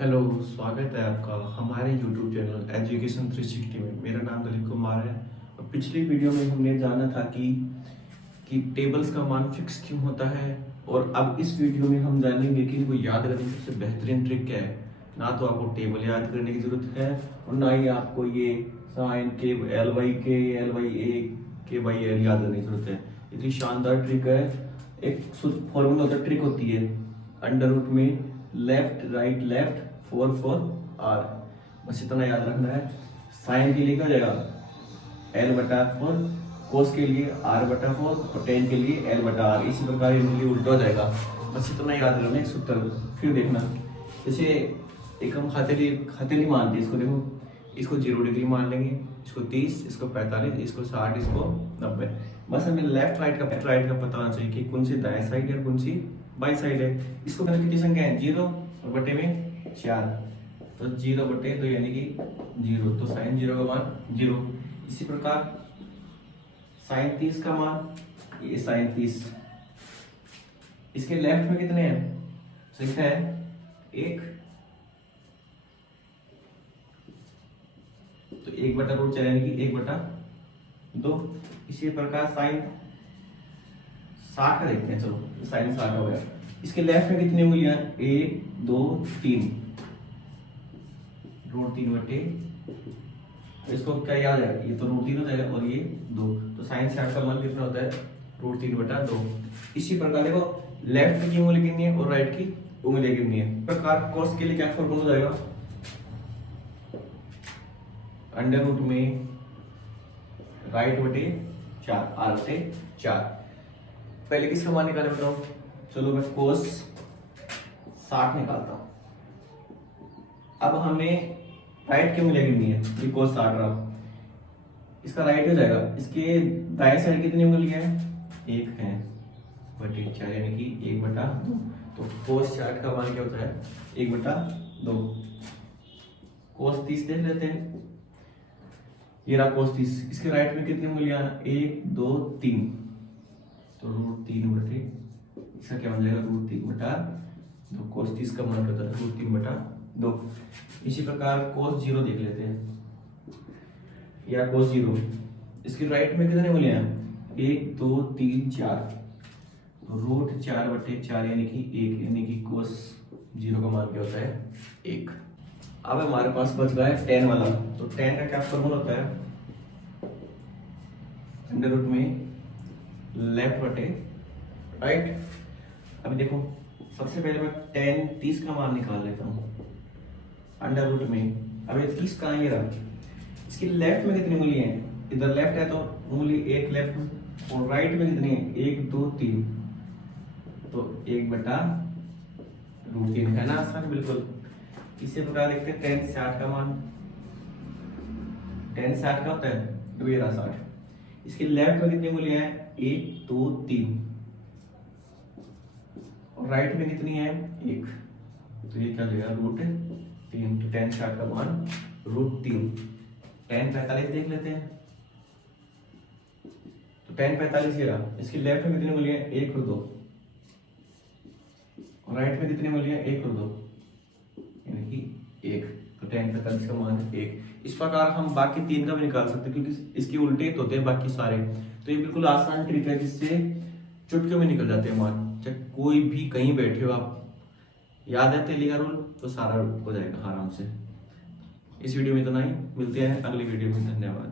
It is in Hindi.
हेलो, स्वागत है आपका हमारे YouTube चैनल एजुकेशन 360 में। मेरा नाम दिलीप कुमार है और पिछली वीडियो में हमने जाना था कि टेबल्स का मान फिक्स क्यों होता है, और अब इस वीडियो में हम जानेंगे कि इनको याद करने की सबसे बेहतरीन ट्रिक क्या है। ना तो आपको टेबल याद करने की जरूरत है और ना ही आपको ये साइन के एल वाई ए के बाई एल याद करने की जरूरत है। इतनी शानदार ट्रिक है। एक फॉर्मूला होता है, ट्रिक होती है अंडर रूट में लेफ्ट राइट लेफ्ट 4 4 आर, बस इतना याद रखना है। साइन के लिए क्या हो जाएगा एल बटा 4, कोस के लिए आर बटा 4 और टेन के लिए एल बटा आर। इसी प्रकार इनके लिए उल्टा हो जाएगा, बस इतना याद रखना है सूत्र। फिर देखना, जैसे एक हम हथेली मानते हैं, इसको देखो, इसको 0 डिग्री मान लेंगे, इसको 30, इसको 45, इसको 60, इसको 90। बस हमें लेफ्ट राइट का पता होना चाहिए कि कौन सी दाएं साइड है कौन सी बाई साइड है। इसको कहने कितनी संख्या है 0 और बटे में 4, तो 0 बटे 2 यानी कि 0, तो साइन 0 का मान 0। इसी प्रकार साइन 30 का मान ये साइन 30, इसके लेफ्ट में कितने हैं संख्या है 1, तो 1 बटा रूट 4 यानी कि 1 बटा 2। इसी प्रकार साइन 60 का देखते हैं, चलो साइन 60 हो गया। इसके लेफ्ट में कितनी उंगलियां 1 2 3, रूट 3 बटे, तो इसको क्या याद है, ये तो रूट 3 हो जाएगा और ये 2, तो साइन 60 का मान कितना होता है रूट 3 बटा 2। इसी प्रकार देखो लेफ्ट की उंगली कितनी है और राइट की उंगली कितनी है। इस प्रकार कोस के लिए क्या फॉर्मूला हो जाएगा अंडर रूट में राइट बटे 4 आर बटे 4। पहले किसका मान निकाले बताओ, चलो मैं कोस 60 निकालता हूं। अब हमें राइट की उंगली कितनी है, ये कोस 60 रहा, इसका राइट हो जाएगा। इसके दाएं साइड कितनी उंगलियां हैं 1 है बटे 4 यानी कि 1 बटा 2, तो कोस 60 का मान क्या होता है 1 बटा 2। कोस 30 देख लेते हैं, ये रहा कोस 30, इसके राइट में कितनी उंगलियां 1 2 3, तो रूट 3 बटे, इसका क्या बन जाएगा रूट 3 बटा 2। कोस 30 का मान होता है रूट 3 बटा 2। इसी प्रकार कोस 0 देख लेते हैं, या कोस 0, इसकी राइट में कितने उंगलियां हैं 1 2 3 4, तो रूट 4 बटे 4 यानी कि 1, यानी कि कोस 0 का मान क्या होता है 1। अब हमारे पास बच गया है tan वाला, तो tan का क्या फॉर्मूला होता है अंडर रूट में लेफ्ट बटे राइट। अभी देखो सबसे पहले मैं tan 30 का मान निकाल लेता हूँ अंडर रूट में। अब ये 30 कहाँ ये रहा, इसकी लेफ्ट में कितनी उंगली है, इधर लेफ्ट है तो उंगली 1 लेफ्ट, और राइट में कितनी है 1 2 3, तो 1 बटा रूट 3 है ना, आसान बिल्कुल। इसी प्रकार देखते हैं tan 60 का मान, tan 60 का होता है 60, इसकी लेफ्ट में कितनी उंगलियां हैं 1 2 3, और राइट में कितनी है 1, तो ये क्या देगा रूट 3, तो tan 60 का मान रूट 3। tan 45 देख लेते हैं, तो tan 45 ये रहा, इसकी लेफ्ट में कितनी उंगलियां 1 और 2, और राइट में कितनी उंगलियां 1 और 2 यानी कि 1, तो tan 45 का मान 1। इस प्रकार हम बाकी 3 का भी निकाल सकते हैं क्योंकि इसके उल्टे होते हैं बाकी सारे। तो ये बिल्कुल आसान ट्रिक है जिससे चुटकियों में निकल जाते हैं मान। चाहे कोई भी कहीं बैठे हो आप, याद है तेली का रूल, तो सारा हो जाएगा आराम से। इस वीडियो में इतना ही, मिलते हैं अगली वीडियो में, धन्यवाद।